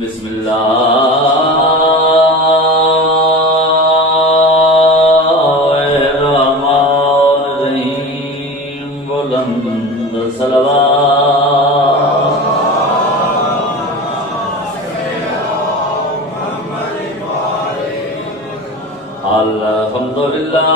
بسم اللہ الرحمن الرحیم بلند صلوات الحمدللہ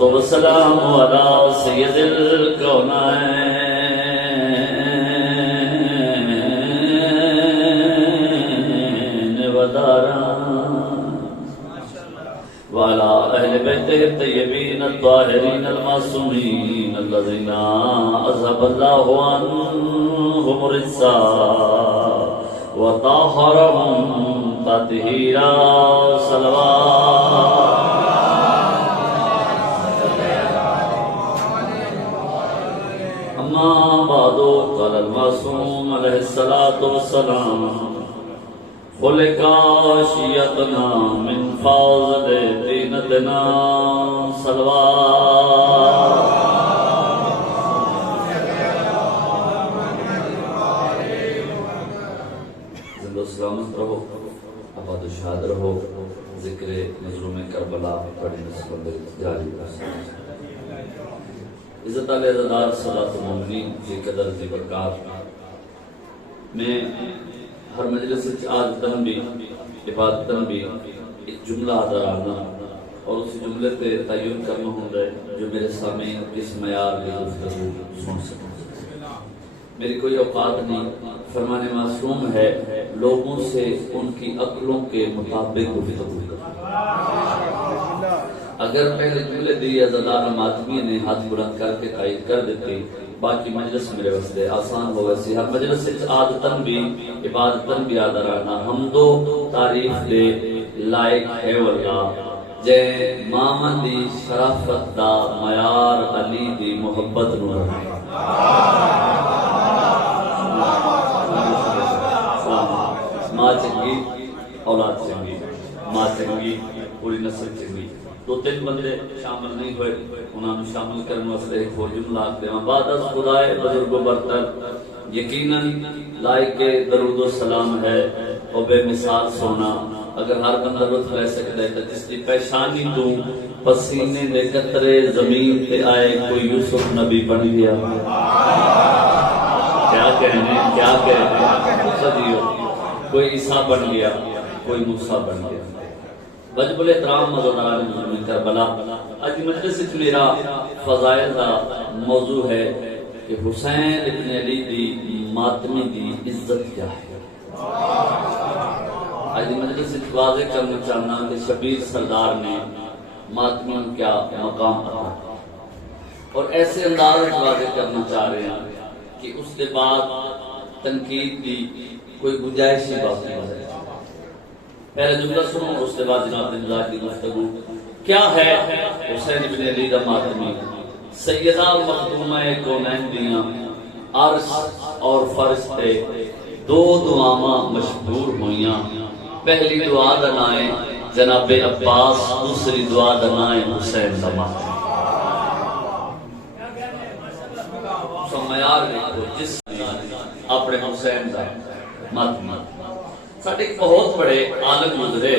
والسلام على سید الکونین وداران وعلى اہل بیتہ الطیبین الطاہرین المعصومین الذین اذهب اللہ عنہم الرجس وطہرهم تطہیرا صلوات بعد قال المعصوم علیہ الصلاة والسلام خلق عاشیتنا من فاضل دینتنا صلوات زندہ و سلامت رہو، آباد و شاد رہو، ذکر مظلوم کربلا پڑھنے سے جاری رہو۔ عزت علیہ عزدار صلاة المؤمنین کی قدر کی برکات میں ہر مجلس عادتاً بھی عبادتاً بھی ایک جملہ ادا آنا اور اس جملے پہ تعین کرنا ہوتا ہے جو میرے سامعین اس معیار کی گفتگو سن سکیں۔ میری کوئی اوقات نہیں، فرمان معصوم ہے لوگوں سے ان کی عقلوں کے مطابق گفتگو کرنا۔ اگر پہلے جملے دی عزدار ماتمی نے ہاتھ بلند کر کے تائید کر دیتی، باقی مجلس میرے واسطے آسان ہو گئی سی۔ ہر مجلس عادتاً بھی عبادتاً بھی یاد رہنا حمد و تعریف دے لائق ہے واللہ جے مامن دی شرافت دا معیار علی دی محبت نور ہے۔ ماں چنگی اولاد چنگی، ماں چنگی پوری نسل چنگی۔ دو تین بندے شامل نہیں ہوئے، انہوں نے شامل کرنے واسطے ایک اور جملہ آتے ہیں۔ بعد از خدائے بزرگ و برتر یقیناً لائق درود و سلام ہے اور بے مثال سونا۔ اگر ہر بندہ لطف لے سکتا ہے تو جس کی پیشانی تو پسینے دے قطرے زمین پہ آئے کوئی یوسف نبی بن گیا۔ کیا کہنے کیا کہنے صدیوں کوئی عیسیٰ بن گیا، کوئی موسیٰ بن گیا۔ وجب الاحترام مزونار من کربلا، آج مجلس میرا فضائل کا موضوع ہے کہ حسین ابن علی دی ماتمی دی عزت کیا ہے۔ آج مجلس واضح کرنا چاہنا کہ شبیر سردار نے ماتمی کیا مقام عطا اور ایسے انداز واضح کرنا چاہ رہے ہیں کہ اس کے بعد تنقید کی کوئی گنجائش ہی باقی نہیں ہے۔ پہلے جملہ سنو، اس کے بعد جناب دنجا کی گفتگو کیا ہے حسین ابن علی دا ماتمی۔ سیدہ مخدومہ کونین دیاں عرش اور فرش تے دو دعاواں مشہور ہوئیاں، پہلی دعا دا نائیں جناب عباس، دوسری دعا دا نائیں حسین دا ماتمی۔ سمیار دیکھو جس اپنے حسین دا ماتمی۔ ساڑھے بہت بڑے عالم گزرے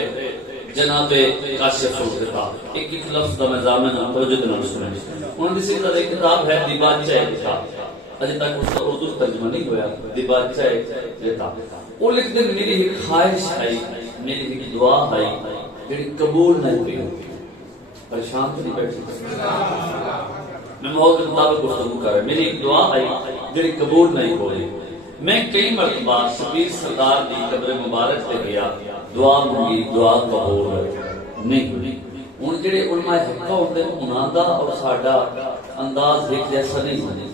جناب کاشف الکتاب، ایک ایک لفظ دا میں زامن توجہ دینا سنیں۔ انہوں نے اسی طرح ایک کتاب ہے دی بادشاہ کتاب، اجے تک اس کا اردو ترجمہ نہیں ہوا، دی بادشاہ کتاب۔ وہ لکھ دے میری ایک خواہش آئی، میری ایک دعا آئی جڑی قبول نہیں ہوئی۔ پریشان تو نہیں بیٹھی، میں موضوع کے مطابق گفتگو کر رہا ہوں۔ میری ایک دعا آئی جڑی قبول نہیں ہوئی۔ میں کئی مرتبہ شبیر سردار دی قبر مبارک سے گیا، دعا مانگی، دعا قبول نہیں ہوئی۔ ان جڑے علماء حقہ ہوتے ہیں انہاں دا اور ساڈا انداز ایک جیسا نہیں ہونے۔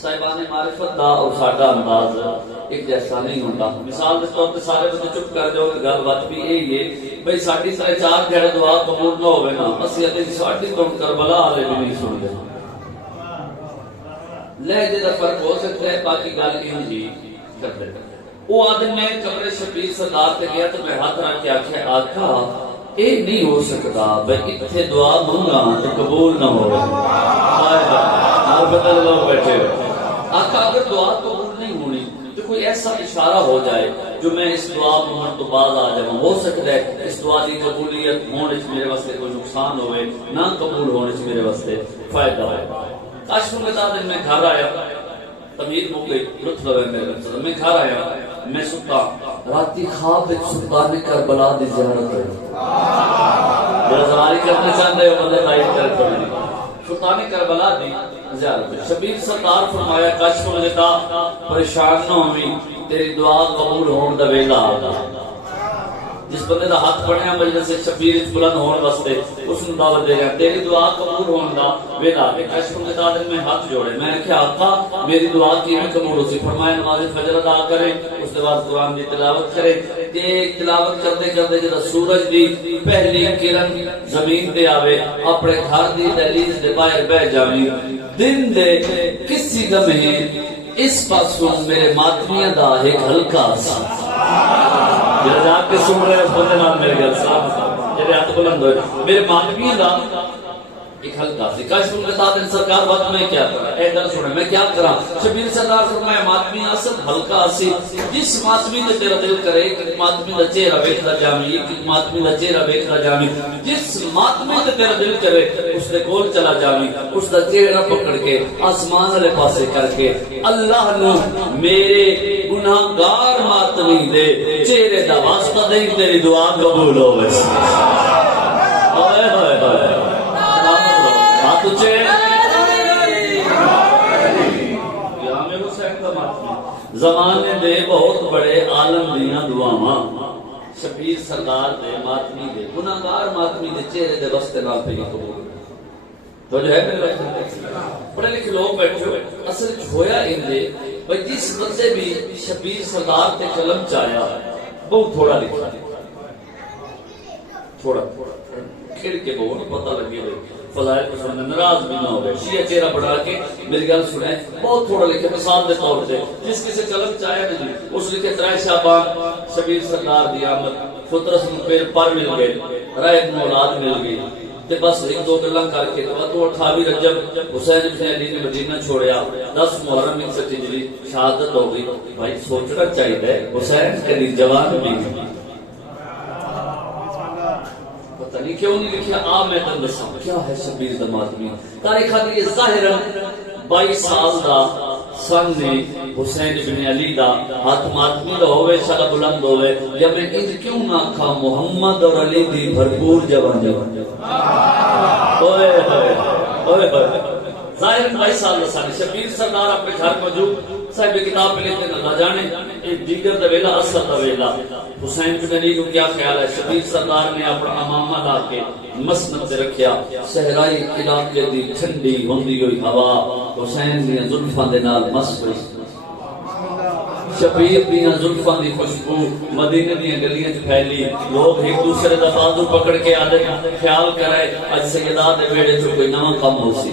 صاحبان معرفت دا اور ساڈا انداز ایک جیسا نہیں ہوتا. مثال کے طور پہ سارے بندے چپ کر جاؤ کہ گل بات بھی یہی ہے بھائی ساڈی سارے 4 گھڑے دعا قبول نہ ہوئے نا اسی ادھے ساڈی تو کربلا والے بھی نہیں سن گئے. لہجے کا فرق ہو سکتا ہے باقی گل انجی کرتے. وہ آدمی میں قبر شبیر سردار تے گیا تو میں ہاتھ رکھ کے آخیا آقا یہ نہیں ہو سکتا بھائی اتنے دعا منگا تو قبول نہ ہو. بدل لوگ بیٹھے ہوئے آقا اگر دعا قبول نہیں ہونی تو کوئی ایسا اشارہ ہو جائے جو میں اس دعا منگن تو بعد آ جاؤں. ہو سکتا ہے اس دعا کی قبولیت ہونے سے میرے واسطے کوئی نقصان ہوئے نہ قبول ہونے سے میرے واسطے فائدہ ہوئے. کاش میں بتا دیں میں گھر آیا تمید ہو گئی لطف لگا میرے مقصد میں گھر آیا میں ستا راتی خواب سلطان کربلا دی زیارت ہے زواری کرنا چاہتے ہو مطلب لائف کرتے ہیں سلطان کربلا دی زیارت ہے. شبیر سردار فرمایا کاش میں لتا پریشان نہ ہوئی تیری دعا قبول ہون دا ویلا آگا. جس بندے دا ہاتھ بڑھیا مجلس سے شبیر بلند ہون واسطے اس نے دعوت دے رہا تیری دعا قبول ہون دا ویلا کہ کشف کے تعداد میں ہاتھ جوڑے. میں کہا آقا میری دعا کی میں قبول ہو سی. فرمایا نماز فجر ادا کرے اس کے بعد قرآن کی تلاوت کرے کہ تلاوت کرتے کرتے جب سورج دی پہلی کرن زمین تے آوے اپنے گھر دی دہلیز دے باہر بہ جاویں دن دے کسی لمحے اس پاسوں میرے ماتمیاں دا ایک ہلکا سا جب آپ کے سن رہے بندے نام میرے گھر صاحب جب ہاتھ بلند ہوئے میرے ماتمیاں دا ایک ہلکا سی. کاش ان کے ساتھ ان سرکار وقت میں کیا کرا اے در سنے میں کیا کرا. شبیر سردار فرمایا ماتمی اصل ہلکا سی جس ماتمی نے تیرا دل کرے کہ ماتمی دا چہرہ ویکھدا جاویں ایک ماتمی دا چہرہ ویکھدا جاویں جس ماتمی نے تیرا دل کرے اس دے کول چلا جاویں اس دا چہرہ پکڑ کے آسمان والے پاسے کر کے اللہ نو میرے گناہگار ماتمی دے چہرے دا واسطہ دے تیری دعا قبول ہوے. اوئے ہوئے ہوئے زمانے دے بہت بڑے عالم دیاں دعاواں شبیر سردار دے ماتمی دے گناہگار ماتمی دے چہرے دے واسطے نال پہ قبول تو جو ہے میرے پڑھے لکھے لوگ بیٹھے ہوئے اصل ہویا ان دے بھائی جس بندے بھی شبیر سردار تے قلم چاہیا بہت تھوڑا لکھا تھوڑا کھڑ کے بہت پتہ لگے ہوئے فضائل پسند ناراض بھی نہ ہوئے شیعہ چہرہ بڑھا کے میری گل سنیں بہت تھوڑا لکھے مثال دے طور پہ جس کسی قلم چاہے نہیں اس لکھے 3 شعبان شبیر سردار دی آمد فطرس پیر پر مل گئے رائے اولاد مل گئی تے بس ایک دو گلاں کر کے تو 28 رجب حسین بن علی نے مدینہ چھوڑیا 10 محرم 61 ہجری شہادت ہو گئی. بھائی سوچنا چاہیے حسین کبھی جوان بھی پتہ نہیں کیوں نہیں لکھا آپ میں تم دساں کیا ہے شبیر دا ماتمی تاریخ دی ظاہراً 22 سال دا سن نے حسین بن علی دا ہاتھ ماتمی دا ہوئے شاہ بلند ہوئے یا میں ان کیوں نہ کھا محمد اور علی دی بھرپور جوان اوئے ہوئے اوئے ہوئے ظاہراً 22 سال دا سن شبیر سردار اپنے گھر موجود صاحب کتاب میں لکھتے نہ جانے ایک دیگر دا ویلا اثر دا ویلا حسین بن علی کو کیا خیال ہے شبیر سردار نے اپنا امامہ لا کے مسند سے رکھیا صحرائی علاقے دی ٹھنڈی ہوندی ہوئی ہوا حسین دی زلفاں دے نال مس ہوئی شبیر دی زلفاں دی خوشبو مدینے دی گلیاں وچ پھیلی لوگ ایک دوسرے دا بازو پکڑ کے آدھے خیال کرے اج سیدہ دے ویڑے چ کوئی نواں کم ہو سی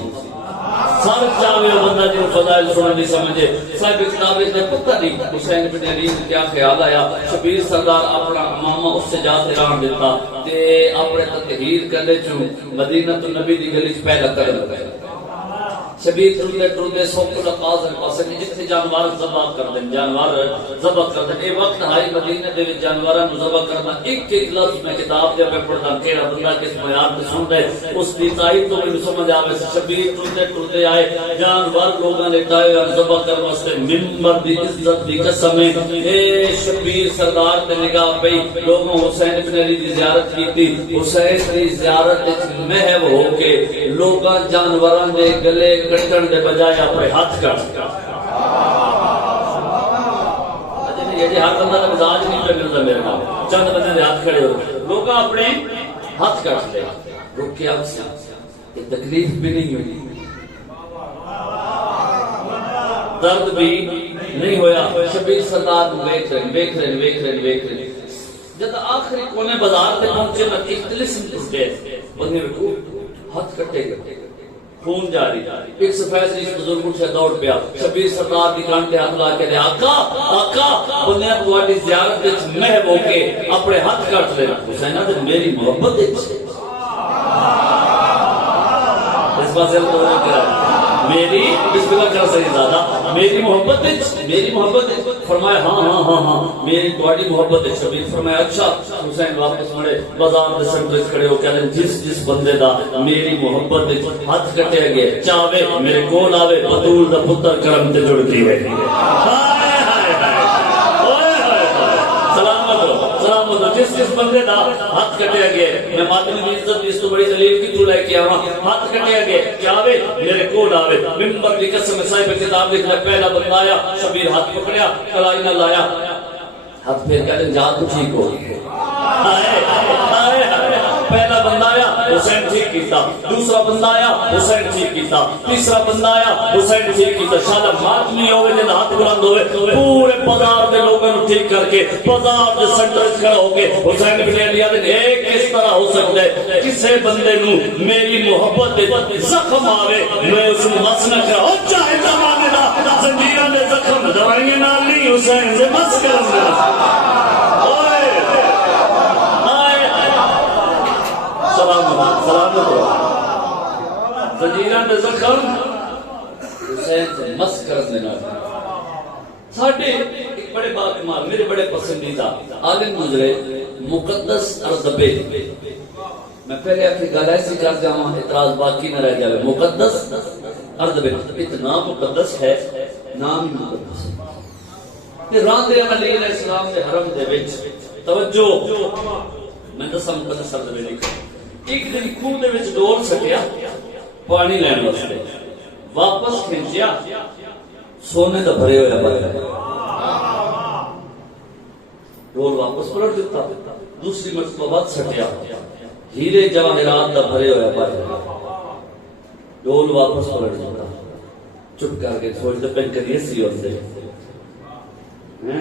سر چاہے بندہ جو فضائل سننے نہیں سمجھے صاحب کتاب اس نے پتہ نہیں حسین بن علی کو کیا خیال آیا شبیر سردار اپنا امامہ اس سے جا تیران دیتا تے اپنے تطہیر کرنے چوں مدینہ تو نبی دی گلی پہلا قدم لگایا شبیر ٹرودے ٹرودے سوک لقاز پاسے جتنے جانوار ذبح کر دیں جانوار ذبح کر دیں اے وقت ہائی مدینہ دے جانوراں نو ذبح کرنا ایک ایک لفظ میں کتاب دے میں پڑھدا کیڑا بندہ کس بیان تے سن دے اس دی تائید تو مینوں سمجھ آوے شبیر ٹرودے ٹرودے آئے جانوار لوگاں نے ٹائے ذبح کر واسطے منبر دی عزت دی قسم اے شبیر سردار تے نگاہ پئی لوگوں حسین بن علی دی زیارت کیتی حسین دی زیارت وچ محو ہو کے لوگاں جانوراں دے گلے کٹن دے بجائے اپنے ہاتھ کٹ یہ ہر بندہ کا مزاج نہیں پہ ملتا میرے نام چند بندے دے ہاتھ کھڑے ہو لوگ اپنے ہاتھ کٹ لے رکیا تکلیف بھی نہیں ہوئی درد بھی نہیں ہویا شبیر سردار ویکھ رہے جب آخری کونے بازار تے پہنچے نا ایک تلسم اس دے بندے میں ہاتھ کٹے گئے خون جاری ایک سفید ریش بزرگ اٹھے دوڑ پیا شبیر سردار دی کان تے ہاتھ لا کے دے آقا بندے تواڈی زیارت وچ محو ہو کے اپنے ہاتھ کٹ لینا حسین تے میری محبت وچ اس بات تو کرا میری بسم اللہ کر سہی زیادہ میری محبت فرمایا ہاں میری تواڈی محبت ہے شبیر فرمایا اچھا حسین واپس مڑے بازار دے سینٹر وچ کھڑے ہو کے جس بندے دا میری محبت وچ ہاتھ کٹے گئے چاہے میرے کول آوے بطول دا پتر کرم تے جڑتی ہے جس بندے دا ہاتھ کٹیا گیا میں ماتمی دی عزت اس تو بڑی دلیل کی تو لے کے آواں ہاتھ کٹیا گیا کیا آوے میرے کول آوے منبر دی قسم صاحب کتاب لکھنا پہلا بندہ آیا شبیر ہاتھ پکڑیا کلائی نہ لایا ہاتھ پھیر کہتے جا تو ٹھیک ہو پہلا بندہ آیا حسین ٹھیک کیتا دوسرا بندہ آیا حسین ٹھیک کیتا تیسرا بندہ آیا حسین ٹھیک کیتا شاید ماتمی ہوئے جن ہاتھ بلند ہوئے پورے بازار دے لوگوں کو ٹھیک کر کے بازار دے سینٹر کھڑا ہو کے حسین بن علی دے ایک کس طرح ہو سکتا ہے کسے بندے نو میری محبت دے زخم آوے میں اس نو مس نہ کرا چاہے زمانے دا زنجیراں دے زخم دوائیاں نال نہیں حسین سے مس کرم دے زنجیران دے زخم حسین سے مس کرن دینا ساڑھے ایک بڑے باپ امام میرے بڑے پسندیدہ عالم گزرے مقدس اردبے میں پہلے اپنی گل ایسی کر جاؤں اعتراض باقی نہ رہ جائے مقدس اردبے اتنا مقدس ہے نام ہی مقدس ہے راندے علی علیہ السلام دے حرم دے وچ توجہ میں دسا مقدس اردبے لکھا ایک دن خون دے وچ ڈول سٹیا پانی لین واسطے واپس کھینچیا سونے دا بھرے ہویا پایا ڈول واپس پلٹ دیتا دوسری مرتبہ بعد سٹیا ہیرے جواہرات دا بھرے ہویا پایا ڈول واپس پلٹ دیتا چپ کر کے سوچتے پہن کریے سی ہوتے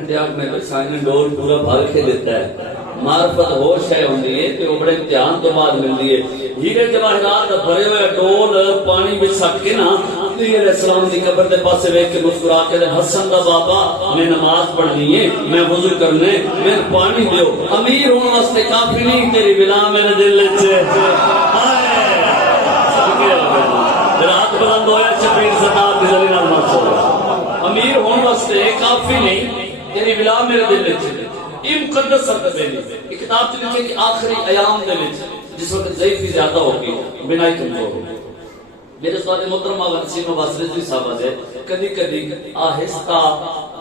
دیاغ میں کوئی سائن ڈول پورا بھر کے دیتا ہے معرفت ہوش ہے ہوندی ہے کہ وہ بڑے امتحان تو بعد ملتی ہے ہیرے جواہرات بھرے ہوئے ڈول پانی میں سٹ کے نا علی علیہ السلام دی قبر دے پاسے ویکھ کے مسکرا کے حسن دا بابا میں نماز پڑھنی ہے میں وضو کرنے میں پانی دیو امیر ہون واسطے کافی نہیں تیری ولا میرے دل وچ رات بلند ہویا شبیر سردار دی زلی نال مقصود امیر ہون واسطے کافی نہیں تیری ولا میرے دل وچ یہ مقدس اردبے نے ایک کتاب چ لکھے کہ آخری ایام دے وچ جس وقت ضعیفی زیادہ ہوگی بنائی کمزور ہوگی میرے سوال محترمہ وسیم باسرجوی صاحب ہے کدی کدی آہستہ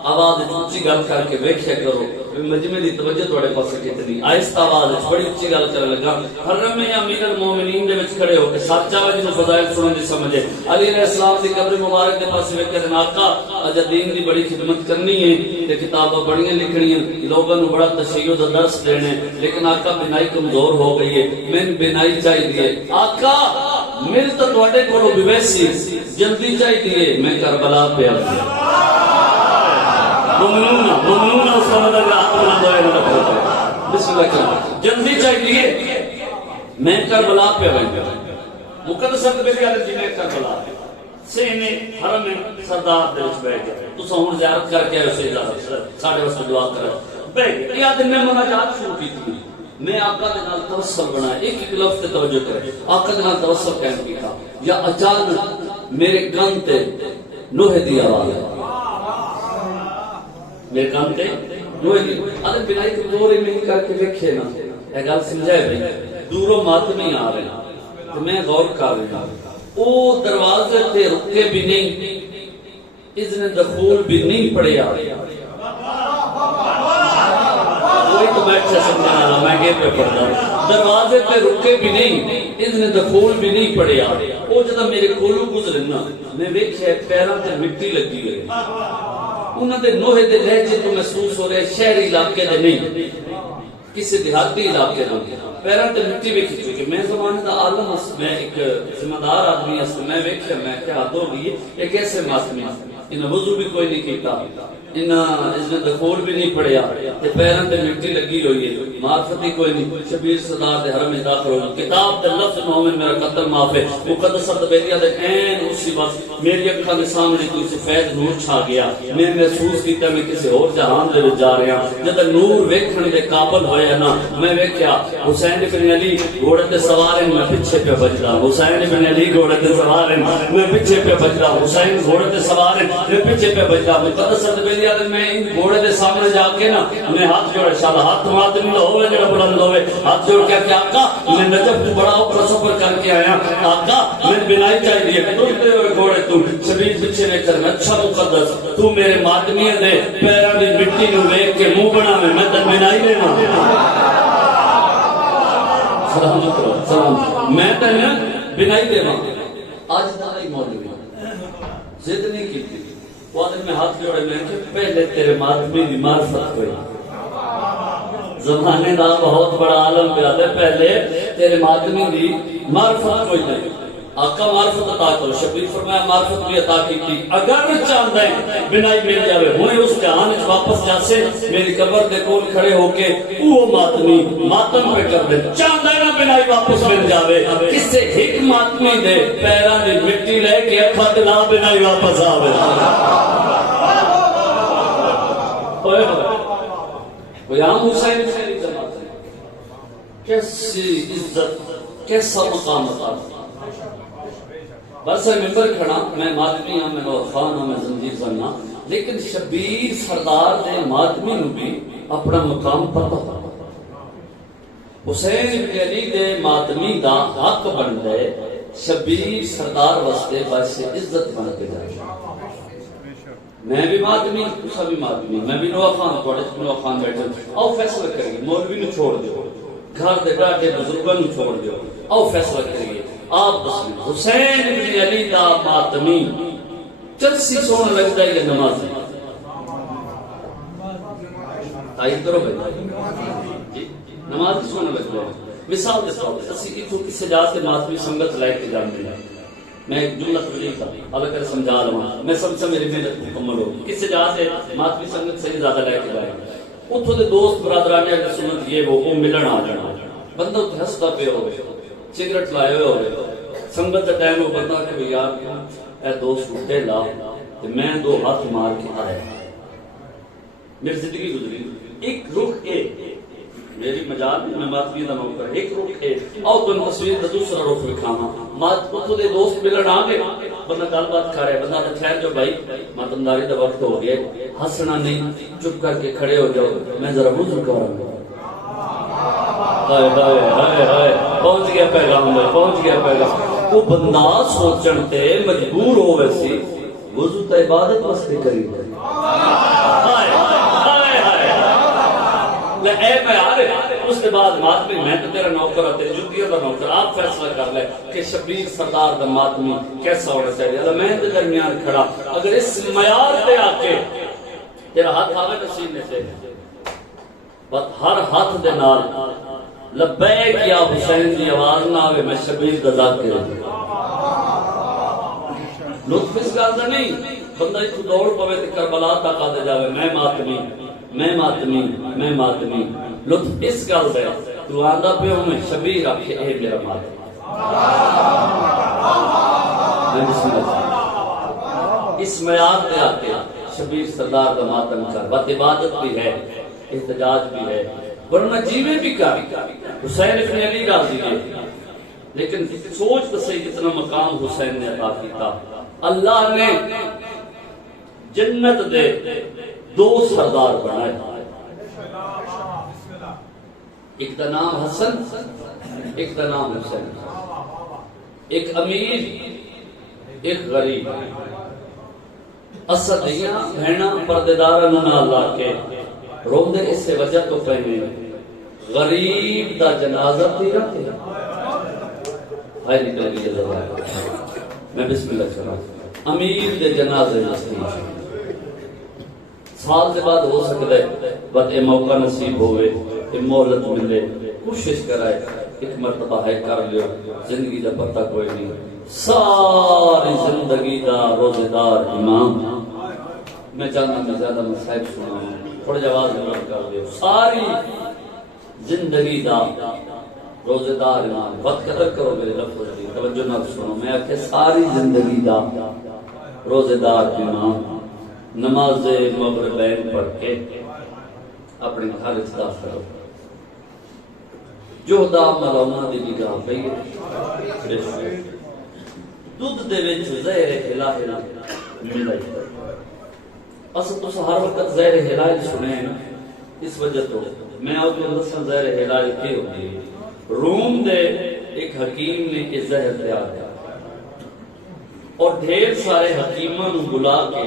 آواز اونچی گل کر کے ویکھیا کرو مجمع دی توجہ تواڈے پاسے کتنی آہستہ آواز بڑی اونچی گل کرن لگا حرم میں امیر المومنین دے وچ کھڑے ہو کے سچا وجہ نو فضائل سنن دی سمجھے علی علیہ السلام دی قبر مبارک دے پاسے ویکھ کے آقا اج دین دی بڑی خدمت کرنی ہے تے کتاباں بڑیاں لکھنیاں لوگاں نو بڑا تشیع دا درس دینے لیکن آقا بنائی کمزور ہو گئی ہے میں بنائی چاہیے آقا مل تو تواڈے کولوں بھی ویسی جلدی چاہیے میں کربلا پہ ممنون اس کا مطلب ہاتھ بنا دو بسم اللہ کریں جلدی چاہیے میں کربلا پہ مقدس اردبے دی عادت جی میں کربلا سینے حرم سردار دے وچ بیٹھ گئے تساں ہن زیارت کر کے آئے اجازت ساڈے واسطے دعا کرو بیٹھ یہ دن میں مناجات شروع کی تھی میں آقا دے نال توسل بنایا ایک ایک لفظ تے توجہ کرے آقا دے نال توسل قائم کیتا یا اچانک میرے کان تے لوہے دی آواز میرے کان تے لوہے دی اگر بنائی کمزور نہیں کر کے ویکھے نا اے گل سمجھائے بھائی دوروں ماتمی آ رہے ہیں تو میں غور کر رہا او دروازے تے رکے بھی نہیں اذن دخول بھی نہیں پڑے آ رہے کوئی تو بیٹھے سمجھانا رہا میں گے پہ پڑھتا دروازے پہ رکے بھی نہیں اذن دخول بھی نہیں پڑے آ وہ جدہ میرے کولو گزرنا میں ویکھیا پیراں تے مٹی لگی ہوئی انہاں دے نوہے دے لہجے تو محسوس ہو رہے شہری علاقے دے نہیں کسی دیہاتی علاقے دے پیراں تے مٹی ویکھی چکی میں زمانے دا عالم میں ایک ذمہ دار آدمی میں ویکھیا میں کیا حد ہو گئی یہ کیسے ماتمی انہیں وضو بھی کوئی نہیں کیتا اس نے دخول بھی نہیں پڑیا تے پیراں تے مٹی لگی ہوئی ہے، معرفت ہی کوئی نہیں. شبیر سردار دے حرم وچ داخل ہو کتاب تے لفظ مومن میرا قتل معاف ہے. مقدس بیلیا دے عین اسی وقت میری اکھاں دے سامنے کوئی سفید نور چھا گیا. میں محسوس کیتا میں کسی اور جہان دے وچ جا رہا. جد نور ویکھن دے قابل ہویا نا میں ویکھیا حسین ابن علی گھوڑے تے سوار ہیں، میں پیچھے پہ بجدا. حسین ابن علی گھوڑے تے سوار ہیں، میں پیچھے پہ بجدا. حسین گھوڑے تے سوار ہیں، میں پیچھے پہ بجدا. مقدس بیلیا میں ان گھوڑے دے سامنے جا کے نا میں ہاتھ جوڑے شالا ہاتھ ماتمی نہ ہوئے جڑا بلند ہوئے. ہاتھ جوڑ کے کہ آقا میں نجف تو بڑا اوپر سفر کر کے آیا، آقا میں بنائی چاہیے ٹوٹتے ہوئے گھوڑے تو شبیر پیچھے لے کر. اچھا مقدس تو میرے ماتمی دے پیراں دی مٹی نو ویکھ کے منہ بنا میں تے بنائی لینا. سلام کرو سلام میں تے بنائی دیواں. اج تائی مولوی ضد نہیں کیتی. وہ میں ہاتھ جوڑے میں کہ پہلے تیرے ماتمی دی معرفت ہوئی. زمانے دا بہت بڑا عالم پیاد ہے، پہلے تیرے ماتمی دی معرفت ہوئی نہیں. آقا معرفت عطا کرو. شبیر فرمایا معرفت بھی عطا کی تھی. اگر چاہتا ہے بنائی مل جاوے ہوئے اس جہان واپس جاسے میری قبر دے کول کھڑے ہو کے وہ ماتمی ماتم پہ کر دے. چاہتا ہے نا بنائی واپس مل جاوے کسے ایک ماتمی دے پیراں دی مٹی لے کے اکھا دلا بنائی واپس آوے. غلام حسین کیسی عزت کیسا مقام عطا. بس ممبر کھڑا میں ماتمی ہاں، میں خان ہاں، میں زنجیر زنہ، لیکن شبیر سردار نے ماتمی نو بھی اپنا مقام پتا. حسین ابن علی دے ماتمی دا حق بن گئے شبیر سردار واسطے بس عزت بن کے جائے. میں بھی ماتمی تسا بھی ماتمی، میں بھی نوا خان تھوڑے نوا خان بیٹھے. آؤ فیصلہ کریے. مولوی نو چھوڑ دیو، گھر دے ڈاڈے بزرگاں نو چھوڑ دیو. آؤ فیصلہ کریے. آپ دسیں حسین ابن علی دا ماتمی چرسی سون لگتا ہے کہ نمازی تائید کرو بھائی نمازی سون لگتا ہے. مثال دیتا ہوں اسی اتھو کسی جا کے ماتمی سنگت لائے کے جان دیا. میں ایک جملہ تبلیغ تھا اللہ کرے سمجھا لوں میں سمجھا میری محنت مکمل ہوگی. کسی جا سے ماتمی سنگت سے زیادہ لائے کے جائے اتھو دے دوست برادران اگر سنت یہ وہ ملن آ جانا. بندہ اتھے ہستا پہ ہوئے سگریٹ لائے ہوئے ہوئے سنگت کا ٹائم ہو بندہ کہ یار اے دوست اٹھے لا میں دو ہاتھ مار کے آیا. میری زندگی گزری ایک رخ اے میری مجال میں ماتمی دا نوکر ایک رخ اے او تو تصویر دا دوسرا رخ لکھانا. مات اتھو دے دوست ملن آ گئے بندہ گل بات کر رہے بندہ خیر جو بھائی ماتمداری دا وقت ہو گیا ہنسنا نہیں چپ کر کے کھڑے ہو جاؤ میں ذرا وضو کروں گا. ہائے ہائے ہائے ہائے پہنچ گیا پیغام میں پہنچ گیا پیغام. وہ بندہ سوچن تے مجبور ہو ویسی وضو تے عبادت واسطے کری ہے. ہائے ہائے ہائے لے اے پیار اس کے بعد ماتمی میں تو تیرا نوکر ہوتے جوتیوں کا نوکر. آپ فیصلہ کر لے کہ شبیر سردار دا ماتمی کیسا ہونا چاہیے. اللہ میں تے درمیان کھڑا اگر اس معیار پہ آ کے تیرا ہاتھ آوے تو سینے سے بس ہر ہاتھ دے نال لبیک یا حسین دی آواز نہ آوے میں شبیر دا ذاکر ہوں. لطف اس گل دا نہیں بندہ ایک دوڑ پوے تے کربلا تک آ جاوے میں ماتمی میں ماتمی میں ماتمی. لطف اس گل دا تو آندا پیو میں شبیر آکھے اے میرا ماتمی. میں بسم اللہ اس معیار تے آ کے شبیر سردار دا ماتم کر. بات عبادت بھی ہے احتجاج بھی ہے ورنہ جیوے بھی کاری. حسین ابن علی راضی ہے لیکن سوچ تو صحیح کتنا مقام حسین نے عطا کیتا. اللہ نے جنت دے دو سردار بنائے. ایک دا نام حسن ایک دا نام حسین. ایک امیر ایک غریب. اسد دیاں بہنا پردیدار نہ لا کے روندے اس سے وجہ تو پہنے غریب دا جنازہ تیرا تیرا ہائے نکل گئی جزا. میں بسم اللہ کرا امیر دے جنازے نستی سال سے بعد ہو سکتا ہے بس یہ موقع نصیب ہوئے یہ مہلت ملے کوشش کرائے ایک مرتبہ ہے کر لیو. زندگی دا پتہ کوئی نہیں. ساری زندگی دا روزے دار امام میں چاہتا میں زیادہ مصائب سنا تھوڑا جواز بلند کر دیو ساری زندگی دا روزے دار امام وقت قدر کرو میرے لفظ دی توجہ نہ سنو میں کہ ساری زندگی دا روزے دار امام نماز مغربین پڑھ کے اپنے گھر داخل ہو جو دا ملونا دی نگاہ پئی دودھ دے وچ زہر الہی ملائی اصل تو ہر وقت زہر ہلال سنے ہیں نا اس وجہ تو میں آپ کو دساں زہر ہلال کی ہوتی ہے روم دے ایک حکیم نے کہ زہر تیار کیا اور ڈھیر سارے حکیماں نو بلا کے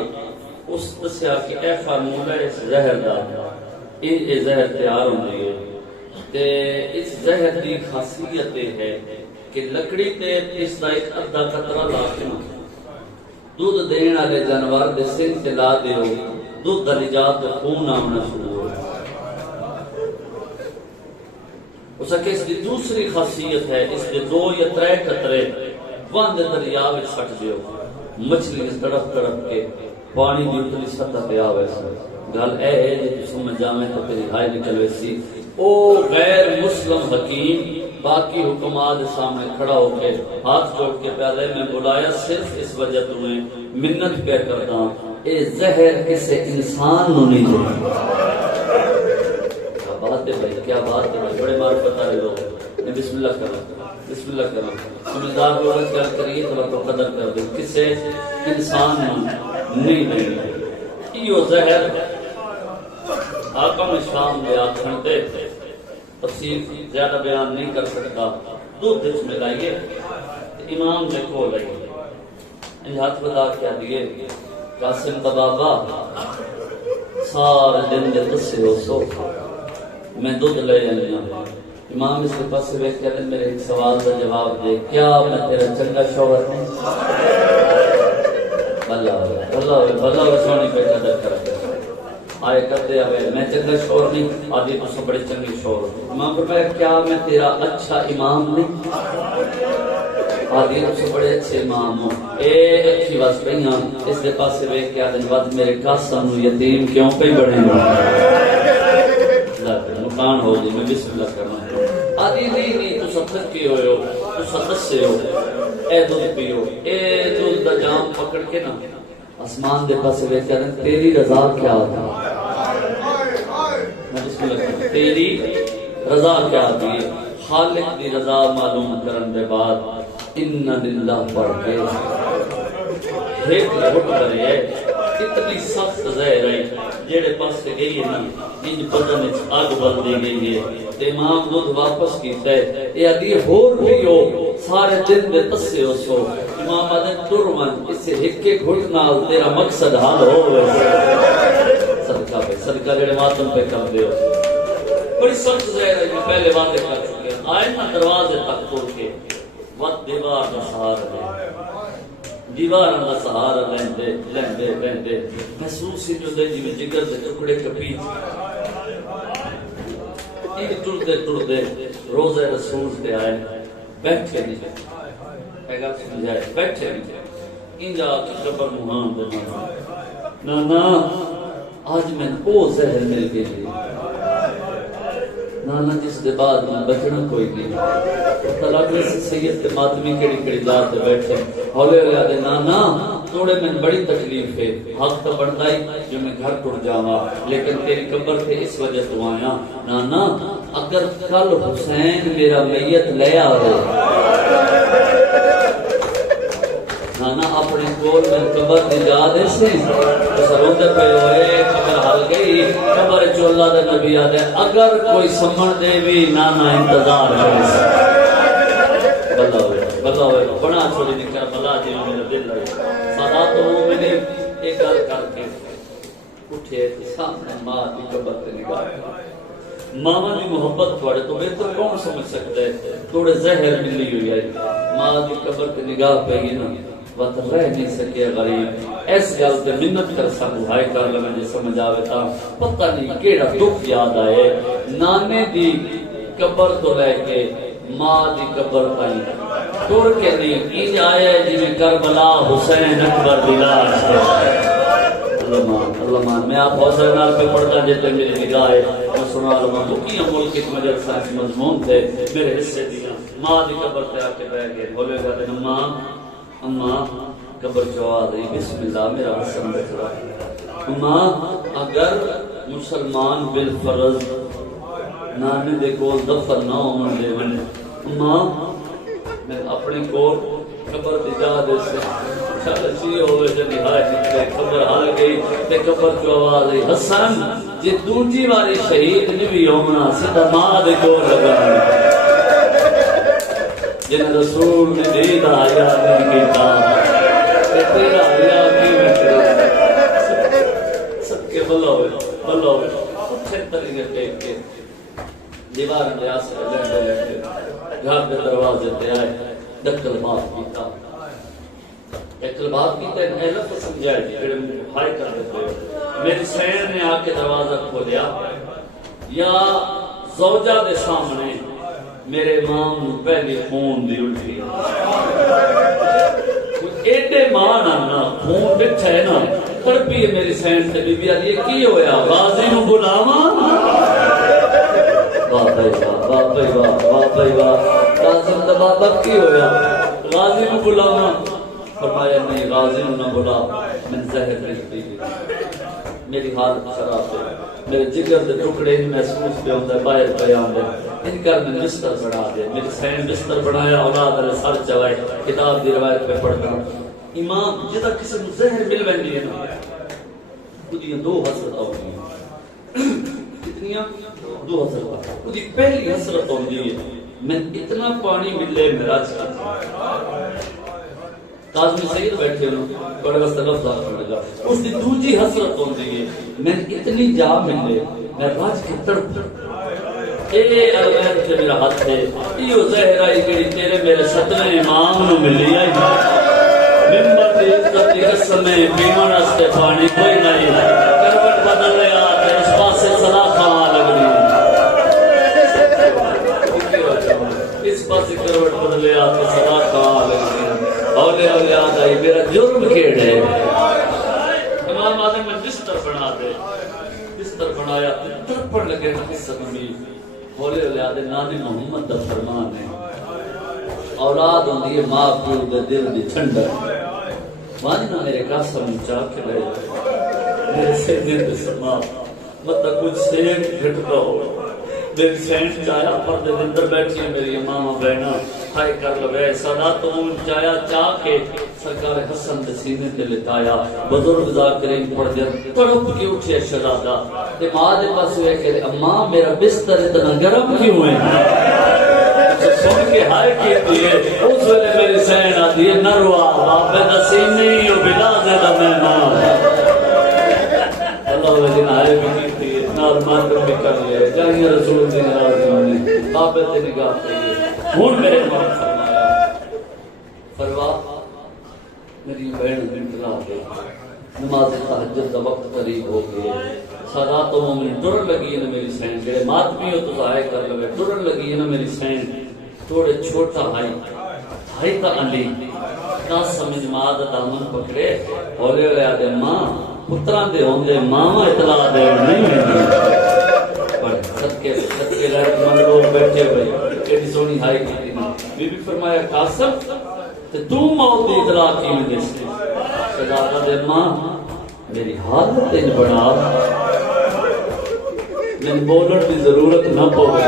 اس دسیا کہ اے فارمولہ اس زہر دا یہ زہر تیار ہوندی ہے تے اس زہر دی خاصیت ہے کہ لکڑی تے اس دا ایک ادھا قطرہ لا کے دودھ دین والے جانور دے سن تے لا دیو دودھ درجات خون آنا شروع ہو اس کے اس کی دوسری خاصیت ہے اس کے 2 یا 3 قطرے بند دریا وچ سٹ دیو مچھلی تڑپ تڑپ کے پانی دی اتلی سطح پہ آوے گل اے ہے جے سمجھ جاویں تے تیری ہائے نکل ویسی او غیر مسلم حکیم باقی حکمات سامنے کھڑا ہو کے ہاتھ جوڑ کے پہلے میں بلایا صرف اس وجہ تمہیں منت پہ کرتا ہوں اے زہر کسے انسان نو نہیں دے کیا بات ہے بھائی کیا بات ہے بھائی بڑے معرفت والے لوگ میں بسم اللہ کروں بسم اللہ کروں سمجھدار لوگ کیا کریے تو قدر کر دیں کسے انسان نو نہیں دے یہ زہر حاکم اسلام دے آکھن تے تفصیل زیادہ بیان نہیں کر سکتا دودھ اس میں لائیے امام نے کھو لائیے ان ہاتھ بدا کیا دیئے قاسم کا بابا سارے دن دے تسے ہو سو میں دودھ لے جانے امام اس کے پاس سے بیٹھ کے میرے ایک سوال کا جواب دے کیا میں تیرا چنگا شوہر ہوں بھلا ہوئے سونی پہ قدر کرتے آئے کرتے آئے میں چنگا شوہر نہیں آدھی تو سب بڑے چنگے شوہر امام فرمایا کیا میں تیرا اچھا امام نہیں آدھی تو سب بڑے اچھے امام ہوں اے اچھی بات پہیاں اس دے پاس سے بیٹھ کے آدھے بعد میرے کاسا نو یتیم کیوں پہ بڑھے نقان ہو جی میں بسم اللہ کرنا آدھی نہیں تو سب تک کی ہوئے ہو تو سب سے ہو اے دودھ پیو اے دودھ دا جام پکڑ کے نا آسمان دے پاس بیٹھ کے آدھے تیری رضا کیا ہوتا میں بسم اللہ کرنا تیری رضا کیا ہوتی ہے خالق دی رضا معلوم کرن دے بعد ان للہ پڑھ کے ایک گھٹ کرے ہے اتنی سخت زہر ہے جیڑے پاس سے گئی ہے نا ان بدن وچ آگ بل دی گئی ہے تے امام دودھ واپس کیتا ہے اے ادی ہور بھی ہو سارے دن دے تسے ہو سو امام آدھے ٹرمن اس سے ایک ایک گھٹ نال تیرا مقصد حال ہو صدقہ پہ صدقہ جڑے ماتم پہ کر دیو بڑی سخت زہر ہے جو پہلے وعدے کر چکے آئے نا دروازے تک کھول کے وقت دیوار کا سہارا دے دیوار کا سہارا لیندے لیندے لیندے محسوس ہی جو دے جی میں جگر دے ٹکڑے کپی ایک ٹردے ٹردے روزہ رسول تے آئے بیٹھے نہیں اگر سمجھائے بیٹھے نہیں انجا قبر مہان دے نانا آج میں او زہر مل گئی نانا جس دے بعد میں بچنا کوئی نہیں طلاق سے سید کے ماتمی کڑی کڑی دار تے بیٹھے ہولے ہولے آدھے نانا توڑے میں بڑی تکلیف ہے حق تو بڑھتا ہی جو میں گھر ٹوٹ جاوا لیکن تیری قبر تھے اس وجہ تو آیا نانا اگر کل حسین میرا میت لے آئے نانا اپنے کول میں قبر دی جا دے سے سروندے پہ ہوئے قبر حل گئی قبر چولہ دے نبی آدھے اگر کوئی سمن دے بھی نانا انتظار کرے بلا ہوئے بنا چھوڑی نکر بلا جی میرا دل لگے سادات ہوں میں نے ایک گل کر کے اٹھے سامنے ماں کی قبر پہ نگاہ ماما کی محبت تھوڑے تو بہتر کون سمجھ سکتا ہے تھوڑے زہر ملی ہوئی ہے ماں کی قبر پہ نگاہ پہ گی نا وقت رہ نہیں سکے غریب ایس گل تے منت کر سکو ہائے کر لگا جی سمجھ آوے تا پتہ نہیں کیڑا دکھ یاد آئے نانے دی قبر تو لے کے ماں دی قبر تائی ٹور کے نہیں کی آئے جی میں کربلا حسین اکبر دی لاش اللہ مان میں آپ حوصلے نال پہ پڑھتا جیتے میری نگاہ ہے میں سنا لما مکیاں ملک ایک مجلسہ کی مضمون تھے میرے حصے دیا ماں دی قبر پہ آ کے بیٹھ گئے بولے گا کہ اماں قبر چوا دی بسم اللہ میرا حسن بکرا اماں اگر مسلمان بالفرض نانے دے کول دفن نہ ہون دے ون اماں میں اپنے کول قبر دی جا دے سے چل اچھی ہوئے جب نہائے جتنے قبر حال گئی تے قبر جو آواز ہے حسن جی دوجی والی شہید نہیں بھی ہومنا سیدھا ماں دے کول لگا جن رسول نے دید آیا نہیں کیتا تے تیرا آیا کی میں کرے سب کے بلو اچھے طریقے ٹیک کے دیوار میں آسے لینڈے گھر کے دروازے تے آئے دکل بات کیتا دکل بات کیتا ہے لفظ سمجھائے پھر ہائی کر دیتے میری سین نے آ کے دروازہ کھولیا یا زوجہ دے سامنے میرے امام پہلی خون دی اٹھی ایڈے ماں نا خون بچھا ہے نا تڑپی ہے میری سین سے بی بی آلی کی ہویا غازی نو بلاواں واہ بھائی واہ قاسم دا بابا کی ہویا غازی نو بلاواں فرمایا نہیں غازی نو نہ بلا میں زہر نہیں پی میری حالت خراب ہے میرے جگر دے ٹکڑے نہیں محسوس پہ ہوتا ہے باہر پہ آندے ان کر میں بستر بنا دے میری سین بستر بنایا اولاد علیہ سر چوائے کتاب دی روایت پہ پڑھتا امام جدا کسی کو زہر مل بندی ہے نا خودیاں دو حسرت ہوتی ہیں کتنیاں دو حسرت خودی پہلی حسرت ہوتی ہے میں اتنا پانی ملے میرا کاظمی سید بیٹھے ہوں بڑے وقت لفظ پڑ گا اس دی دوجی حسرت ہوتی ہے میں اتنی جا ملے میں راج کی تڑپ اے الغیر سے میرا ہاتھ ہے یہ زہر آئی گئی تیرے میرے ستویں امام نو ملی آئی ممبر دی عزت دی قسم میں پیمن استے پانی کوئی نہیں کروٹ بدل رہا ہے اس پاسے صلاح کھاں لگ رہی اس پاسے کروٹ بدل رہا ہے صلاح کھاں لگ رہی اولے آد آئی میرا جرم کھیڑ ہے امام آدم میں بستر بنا دے بستر بنایا ترپڑ لگے قسم بھی اولے آدم نانی محمد دا فرمان ہے اولاد ہوندی ہے ماں پیو دے دل دی ٹھنڈک ماننا میرے قاسم چاہ کے رہے میرے سے دل سما مطلب کچھ سیک گھٹتا ہو میری سینٹ چایا پردے اندر بیٹھی ہے میری امامہ بہنا ہائے کر لوے صدا تو ان چایا چاہ کے سرکار حسن دے سینے تے لٹایا بزرگ ذاکرین پڑھ دے تڑپ کے اٹھے شہزادہ تے ماں دے پاس ہوئے کہ اماں میرا بستر اتنا گرم کیوں ہے سن کے ہائے کیتی ہے اس ویلے میری سین آتی ہے نہ روا باپے دا سینے ہی ہو بلا زیدہ مہمان اللہ علیہ جن آئے بھی کیتی ہے اتنا ارمان بھی کر لے جائیں رسول دین راضی ہونے باپے تے نگاہ پہ ہون میرے امام فرمایا فروا میری بہن بنتلا دے نماز تہجد کا وقت قریب ہو گئے سادات و مومن ڈرن لگی ہے نا میری سین جڑے ماتمی ہو تو ظاہر کر لگے ڈرن لگی ہے نا میری سین تھوڑے چھوٹا بھائی تا علی قاسم جماعت دامن پکڑے اولے ہوئے آدھے ماں پتران دے ہوندے ماما اطلاع دے نہیں ہوندے پر صدقے غیرت مند لوگ بیٹھے ہوئے ایڈی سونی ہائی کی بی بی فرمایا قاسم تے تو موت دی اطلاع کی میں دے سے شہزادہ دے ماں میری حالت انج بنا میں بولن کی ضرورت نہ پوے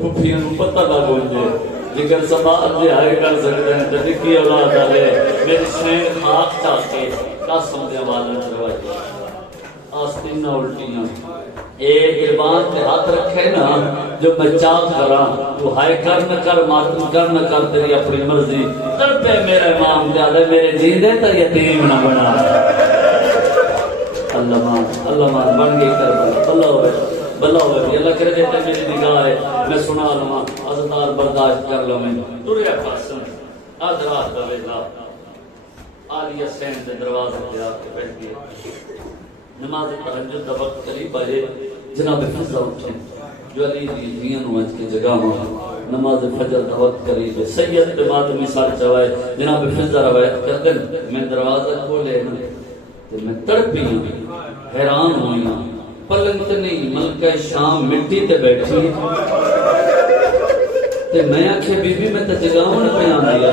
پھپھیاں نو پتہ نہ گونجے جگر سبات دے ہائے کر سکتے ہیں تے کی اولاد آلے میری سین خاک چاہ کے قاسم دے حوالے کروائی آستین نہ الٹیاں اے گربان تے ہاتھ رکھے نا جو میں چاک کراں تو ہائے کر نہ کر ماتم کر نہ کر تیری اپنی مرضی تڑپے میرے امام دے میرے جیندے تا یتیم نہ بنا اللہ مان بن گئی کر بلا ہوئے اللہ کرے دیتا میری نگاہ ہے میں سنا لما عزتار برداشت کر لوں میں تریا قاسم آج رات کا ویلا آلیہ سین دے دروازے پہ آ کے بیٹھ گئے نماز تہجد دا وقت قریب آئے جناب فضا اٹھے جو علی دی دین وجھ کے جگہ ہوا نماز فجر دا وقت قریب ہے سید پہ ماتمی سار چوائے جناب فضا روایت کر دن میں دروازہ کھولے میں تڑپی حیران ہوئی پلنگ تے نہیں ملکہ شام مٹی تے بیٹھی تے میں آکھے بی بی میں تے جگاون پہ آندیا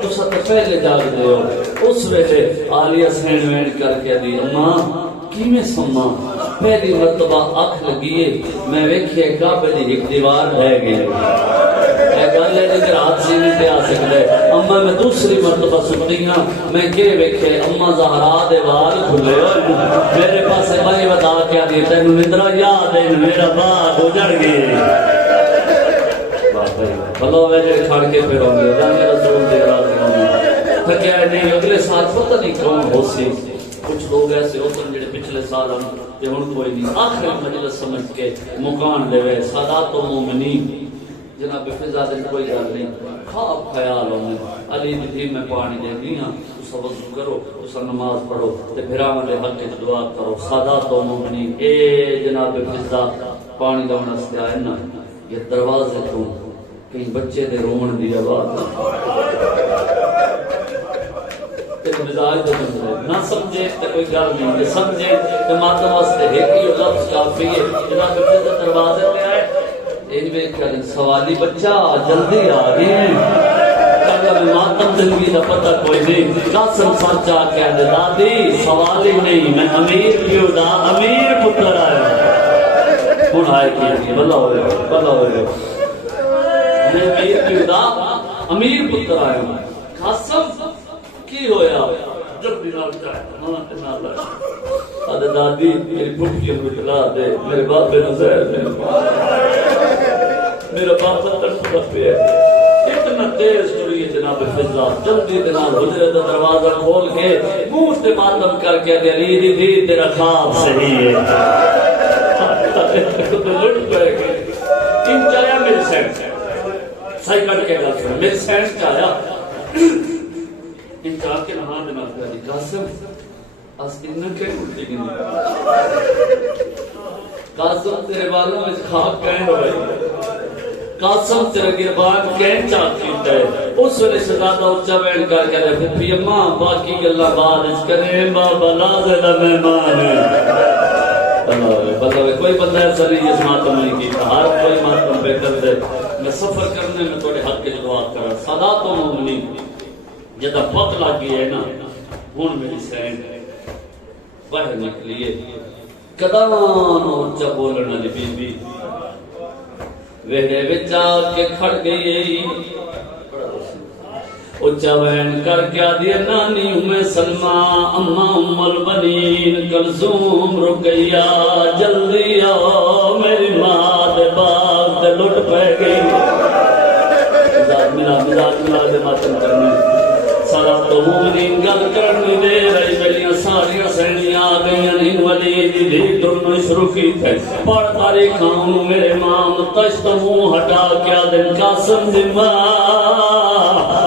تسا تے پہلے جاگ دے ہو اس ویلے عالیہ سین وین کر کے دی اماں کیویں سما پہلی مرتبہ اکھ لگیے میں ویکھے کعبے دی ایک دیوار رہ گئی اے گل ہے جے رات سی نہیں تے آ سکدے اما میں دوسری مرتبہ سنتی ہاں میں کہ ویکھے اما زہرا دے وال کھلے میرے پاسے بھائی بتا کے دی تینوں نندرا یاد ہے میرا باغ اجڑ گئے بھلو ویجے کھڑ کے پھر ہوندے جانے رسول دے راز تھکیا نہیں اگلے سال پتہ نہیں کون ہو سی کچھ لوگ ایسے ہوتے ہیں جڑے پچھلے سال ہم تے ہن کوئی نہیں آخر مجلس سمجھ کے مکان دے وے سادات و مومنین جناب فضا دے کوئی گل نہیں خواب خیال ہونے علی دی میں پانی دے دی ہاں تسا وضو کرو تسا نماز پڑھو تے بھراواں دے حق وچ دعا کرو سادات و مومنین اے جناب فضا پانی دا واسطے آئے نا یہ دروازے تو کہیں بچے دے رون دی آواز مزاج دے نہ سمجھے تے کوئی گل نہیں سمجھے تے ماتم واسطے ایک ہی لفظ کافی ہے جناب فضا دروازے پہ آئے ان میں کہیں سوالی بچہ جلدی آ گئے اگر ماتم زندگی کا پتہ کوئی نہیں قاسم سچا کہہ دے دادی سوالی نہیں میں امیر کیوں دا امیر پتر آیا کون آئے کی بلا ہوئے میں امیر کیوں دا امیر پتر آیا قاسم کی ہویا جب بھی نال جائے مانا تے نال آدھے دادی میری بھٹکی کو اطلاع دے میرے باپ بے نظر میرا باپ تڑپ پہ ہے اتنا تیز چڑی ہے جناب فضا جلدی دنال حجرے دا دروازہ کھول کے منہ سے ماتم کر کے دے علی دی دی تیرا خواب صحیح ہے تو لٹ پہ گئے ان چاہیا میری سینٹ صحیح کٹ کے گل سن میری سینٹ چاہیا ان چاہ کے نہا دینا پہ دی قاسم اس انہاں کے اٹھے گی قاسم تیرے بالوں میں خواب کہیں ہوئے قاسم تیرے گربان کہیں چاہتی ہے اس ویلے شہزادہ اچھا بیٹھ کر کے رہے پھر اماں باقی اللہ بعد اس کرے بابا لازلہ مہمان بلہ کوئی بندہ ایسا نہیں اس ماتم نہیں کی ہر کوئی ماتم بہتر دے میں سفر کرنے میں توڑے حق کے دعا کر سادات و مومنی جدہ پت لگی ہے نا ہون میری سینڈ باہر نکلیے قدان اچھا بولنا دی بی بی ویڑے وچا کے کھڑ گئی اچھا بین کر کے دیا نانی ام سلمہ اما ام البنین کلثوم رکیا جلدی آؤ میری ماں دے باغ دے لٹ پہ گئی مزاج دے ماتم کرنے سارا تو مومنین گل کرنے دے رہی ویلیاں ساریاں سینیاں آ گئیاں ان ولی دی دی ترنو شروع کی تھے پڑھ تاریخاں میرے مام تشت منہ ہٹا کیا دن قاسم دی ماں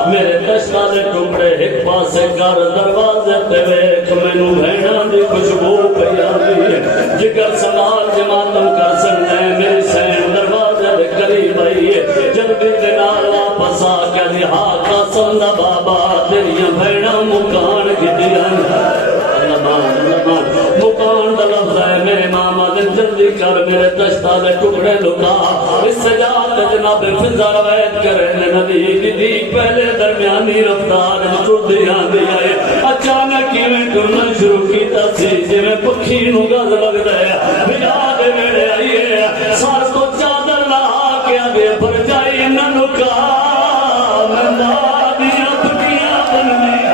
میرے تشتہ دے ٹکڑے ایک پاسے کر دروازے تے ویکھ مینوں بھیڑاں دی خوشبو پئی آندی ہے جگر سوال جماتم کر سکتے ہیں میری سین دروازے دے قریب آئی ہے جلدی دے نال واپس آ کے دی ہاں قاسم دا بابا تیریاں بھیڑاں مکان گدیاں مکان دا لفظ ہے میرے ماما دن جلدی کر میرے تشتہ دے ٹکڑے لکا اس سجاد جناب فضا روایت کرے نبی دی پہلے درمیانی رفتار مچوڑی آندی آئے اچانک میں ٹرنا شروع کیتا سی جی میں پکھی نو گز لگ دیا بلا دے میرے آئیے سار تو چادر لا کے آگے پر جائی نہ لکا میں مادیاں پکیاں بننی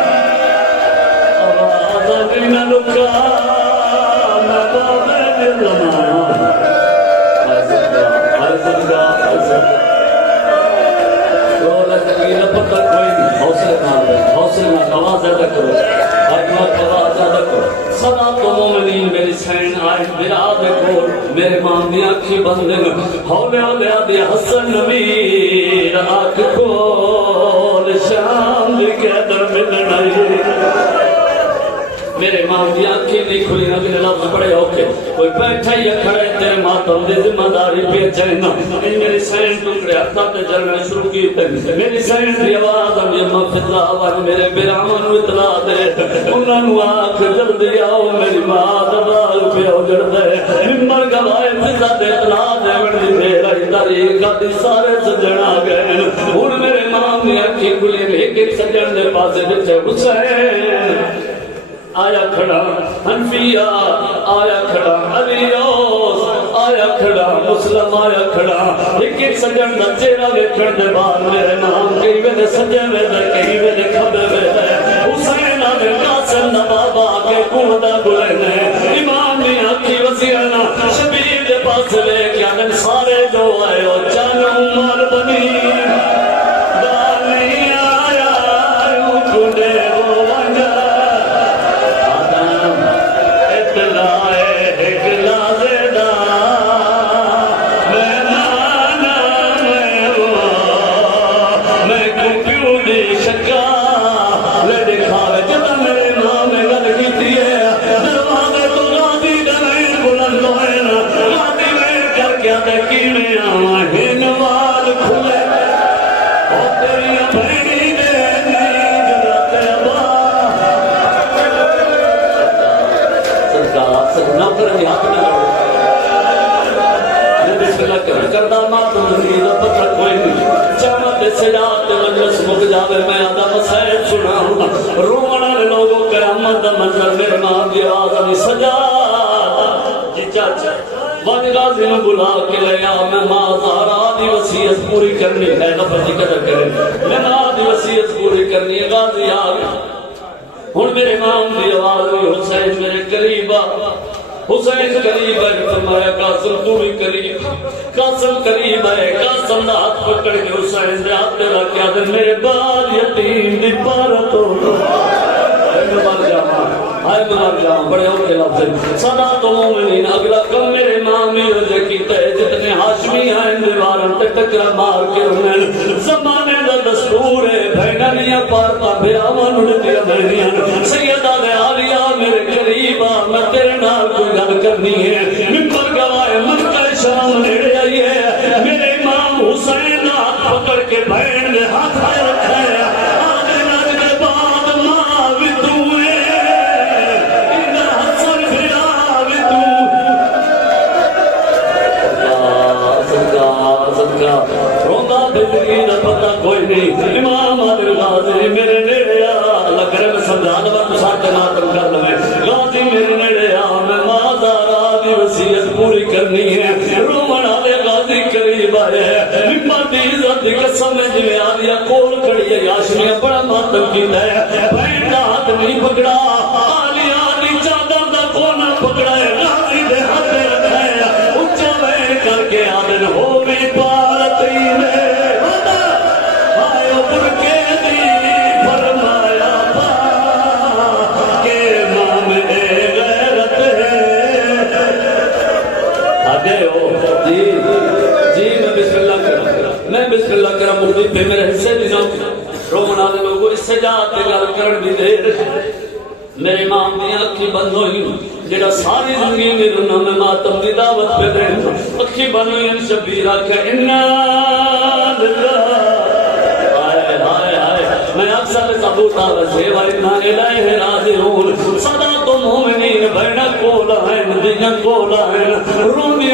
آواز آگے نہ لکا میں بابے دل لمانا پتہ کوئی نہیں حوصلے نہ آواز زیادہ کرو آواز زیادہ کرو سدا تو مومنین میری سین آئے میرا دے کول میرے ماں دی آنکھی بندے ہولے ہولے آدھے حسن نبیر آنکھ کول شام دی قیدر ملنا میرے ماں دی آنکھی نہیں کھلی اگلے لفظ بڑے ہوکے کوئی بیٹھا ہی کھڑے تیرے میرے ماتم دی ذمہ داری پہ چاہنا میری سین ٹکڑے ہاتھاں تے جلنے شروع کیتے میری سین دی آواز یہ فضا آواز میرے بیراواں نو اطلاع دے انہاں نو آکھ جلدی آؤ میری ماں دا بال پہ اجڑ دے ممبر گوائے فضا دے اطلاع دے وڑی میرا طریقہ دی سارے سجن آ گئے ہن میرے ماں نے اکھی کھلی ایک ایک سجن دے پاسے وچ حسین آیا کھڑا حنفیہ آیا کھڑا علیوس آیا کھڑا مسلم آیا کھڑا ایک ایک سجن دا چہرہ ویکھن دے بعد میرے نام کئی ویلے سجے ویلے کئی ویلے کھبے ویلے حسین آدھے قاسم دا بابا کے کوڑا بلنے امام نے آکھی وسیعنا شبیر دے پاس لے کے آدھے سارے جو آئے ہو چانوں مال بنی دانی آیا کھڑے ہو ونجا کردہ ماتم زندگی دا پتہ کوئی نہیں چامت سجاد مجلس مک جاوے میں آدھا مسائل سنا ہوں رومنا لوگوں قیامت دا منظر میرے ماں دی آدھا سجاد جی چاچا وان غازی نے بلا کے لیا میں ماں زہرا دی وصیت پوری کرنی ہے نفر جی قدر کرے میں ماں دی وصیت پوری کرنی ہے غازی آگا ہن میرے ماں دی آواز ہوئی حسین میرے قریبا حسین قریب ہے فرمایا قاسم تو بھی قریب قاسم قریب ہے قاسم دا ہاتھ پکڑ کے حسین دے ہاتھ دے رکھ کے میرے بال یتیم دی پارت ہو مار جاؤں بڑے اوکے لفظ صدا تو مومنین اگلا کم میرے مامی رجے کی تے جتنے ہاشمی ہیں دیوارن تے ٹکرا مار کے انہیں زمانے دا دستور ہے بھیننیاں پارتا بیاوان اڑتیا بھینیاں سیدہ دے آلیا میرے قریبا میں تیرے نال کوئی گل کرنی ہے ممبر گوائے مکہ شام نیڑے آئی ہے میرے امام حسین ہاتھ پکڑ کے بھین میں ہاتھ آئے رکھا ہے روندہ بزرگی نہ پتہ کوئی نہیں امام عادل غازی میرے نیڑے آ لگ رہے میں سمجھانا بات ساتھ ماتم کر لیں غازی میرے نیڑے آ میں مازارہ دی وصیت پوری کرنی ہے رومن آلے غازی قریب آئے ہیں ممبر دی عزت دی قسم میں جویں آلیا کول کھڑی ہے یاشمیاں بڑا ماتم کیتا ہے بھائی کا ہاتھ نہیں پکڑا آلیا دی چادر دا کونا پکڑا ہے غازی دے ہاتھ رکھا ہے اچھا بہن کر کے آدن ہو بھی پارتی میں آئے برکے دی فرمایا پا کہ مام اے غیرت ہے آگے ہو جی میں بسم اللہ کرم میں بسم اللہ کرم مردی پہ میرے حصے بھی جاؤں رومن آدھے لوگوں اس سے جاتے گل کرن بھی دیر میرے امام دی اکھی بند ہوئی جڑا ساری زندگی میں رنا میں ماتم دی دعوت پہ رہنا اکھی بند ہوئی ان شبیر آکھا انا للہ آئے آئے آئے میں اکثر ثبوتا وزے وائنا الہ راضرون صدا تو مومنین بین کولا ہیں دینا کولا ہیں رومی